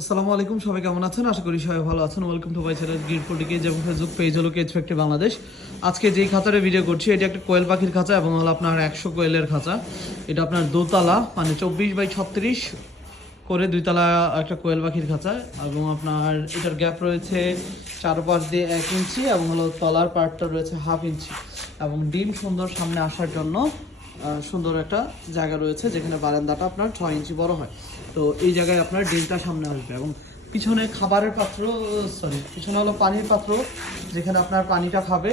আসসালামু আলাইকুম, সবাই কেমন আছেন? আশা করি সবাই ভালো আছেন। ওয়েলকাম টু মাই চ্যানেল গিট ফোর্টিকে এবং ফেসবুক পেজ হলো কেজ ফ্যাক্টরি বাংলাদেশ আজকে যেই খাঁচাটা ভিডিও করছি, এটা একটা কোয়েল পাখির খাঁচা এবং হলো আপনার একশো কোয়েলের খাঁচা এটা আপনার দোতলা মানে চব্বিশ বাই ছত্রিশ করে দুইতলা একটা কোয়েল পাখির খাঁচা এবং আপনার এটার গ্যাপ রয়েছে চার পাশ দিয়ে এক ইঞ্চি এবং হলো তলার পার্টটা রয়েছে হাফ ইঞ্চি। এবং ডিম সুন্দর সামনে আসার জন্য সুন্দর একটা জায়গা রয়েছে যেখানে বারান্দাটা আপনার ছয় ইঞ্চি বড় হয়। তো এই জায়গায় আপনার ডিমটা সামনে আসবে এবং পিছনে খাবারের পাত্র সরি পিছনে হলো পানির পাত্র যেখানে আপনার পানিটা খাবে।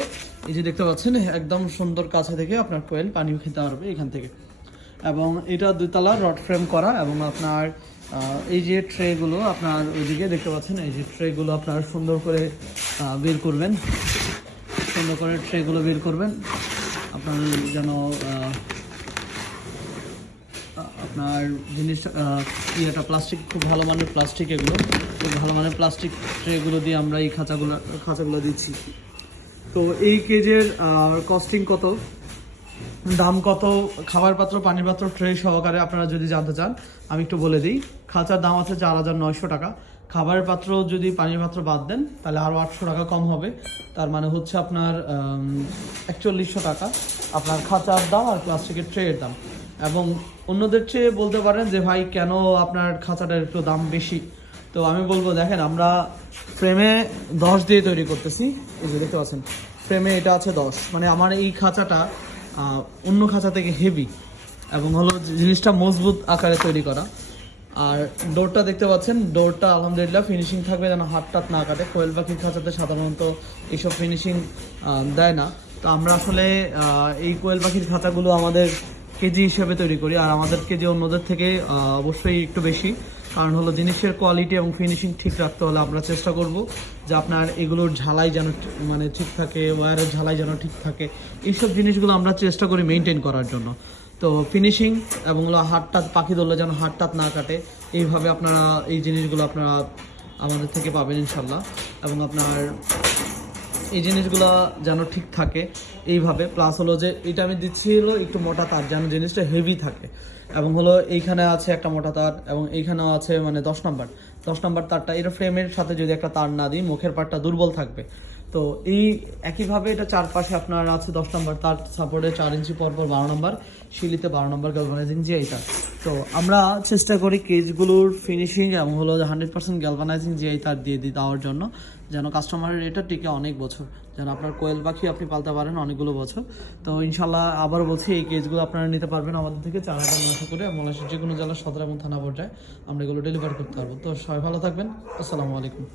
এই যে দেখতে পাচ্ছেন, একদম সুন্দর কাছে থেকে আপনার কোয়েল পানিও খেতে পারবে এখান থেকে। এবং এটা দুতলা রড ফ্রেম করা এবং আপনার এই যে ট্রেগুলো আপনার ওইদিকে দেখতে পাচ্ছেন, এই যে ট্রেগুলো আপনার সুন্দর করে বের করবেন। সুন্দর করে ট্রেগুলো বের করবেন। আপনার যেন আপনার জিনিস ইয়েটা প্লাস্টিক খুব ভালো মানের প্লাস্টিক এগুলো। খুব ভালো মানের প্লাস্টিক ট্রেগুলো দিয়ে আমরা এই খাঁচাগুলো খাঁচাগুলো দিচ্ছি। তো এই কেজের কস্টিং কত? দাম কত? খাবার পাত্র, পানির পাত্র ট্রে সহকারে আপনারা যদি জানতে চান, আমি একটু বলে দিই। খাঁচার দাম আছে চার হাজার নয়শো টাকা। খাবারের পাত্র যদি পানির পাত্র বাদ দেন, তাহলে আরও আটশো টাকা কম হবে। তার মানে হচ্ছে আপনার একচল্লিশশো টাকা। আপনার খাঁচার দাম আর প্লাস্টিকের ট্রেয়ের দাম। এবং অন্যদের চেয়ে বলতে পারেন যে, ভাই, কেন আপনার খাঁচাটার একটু দাম বেশি? তো আমি বলব, দেখেন, আমরা ফ্রেমে দশ দিয়ে তৈরি করতেছি। এই যে দেখতে পাচ্ছেন ফ্রেমে এটা আছে দশ। মানে আমার এই খাঁচাটা অন্য খাঁচা থেকে হেভি এবং হলো জিনিসটা মজবুত আকারে তৈরি করা। আর ডোরটা দেখতে পাচ্ছেন, ডোরটা আলহামদুলিল্লাহ ফিনিশিং থাকবে যেন হাত টাত না কাটে, কোয়েল পাখির খাঁচাতে সাধারণত এইসব ফিনিশিং দেয় না। তো আমরা আসলে এই কোয়েল পাখির খাঁচাগুলো আমাদের কেজি হিসেবে তৈরি করি, আর আমাদের কেজি অন্যদের থেকে অবশ্যই একটু বেশি। কারণ হলো জিনিসের কোয়ালিটি এবং ফিনিশিং ঠিক রাখতে হলে আমরা চেষ্টা করব যে আপনার এগুলোর ঝালাই যেন মানে ঠিক থাকে ওয়্যারের ঝালাই যেন ঠিক থাকে। এইসব জিনিসগুলো আমরা চেষ্টা করি মেনটেন করার জন্য। তো ফিনিশিং এবং হলো হাটটাত পাখি ধরলে যেন হাটটাত না কাটে, এইভাবে আপনারা এই জিনিসগুলো আপনারা আমাদের থেকে পাবেন ইনশাল্লাহ এবং আপনার এই জিনিসগুলো যেন ঠিক থাকে এইভাবে। প্লাস হলো যে এটা আমি দিচ্ছি হলো একটু মোটা তার, যেন জিনিসটা হেভি থাকে। এবং হলো এইখানে আছে একটা মোটা তার এবং এইখানেও আছে মানে দশ নম্বর। দশ নম্বর তারটা, এটা ফ্রেমের সাথে যদি একটা তার না দিই, মুখের পাটটা দুর্বল থাকবে। তো এই একইভাবে এটা চারপাশে আপনার আছে দশ নম্বর তার সাপোর্টে চার ইঞ্চি পর পর বারো নম্বর, শিলিতে বারো নম্বর গ্যালভানাইজিং যে এইটা তো আমরা চেষ্টা করি কেজগুলোর ফিনিশিং এবং হলো হান্ড্রেড পার্সেন্ট গ্যালভানাইজিং যে তার দিয়ে দিই দেওয়ার জন্য, যেন কাস্টমারের এটা টিকে অনেক বছর। যেন আপনার কোয়েল পাখি আপনি পালতে পারেন অনেকগুলো বছর। তো ইনশাল্লাহ আবার বলছি, এই কেজগুলো আপনারা নিতে পারবেন আমাদের থেকে চার হাজার নশো করে বাংলাদেশের যে কোনো জেলা সদর এবং থানা পর্যায়ে আমরা এগুলো ডেলিভার করতে পারব। তো সবাই ভালো থাকবেন। আসসালামু আলাইকুম।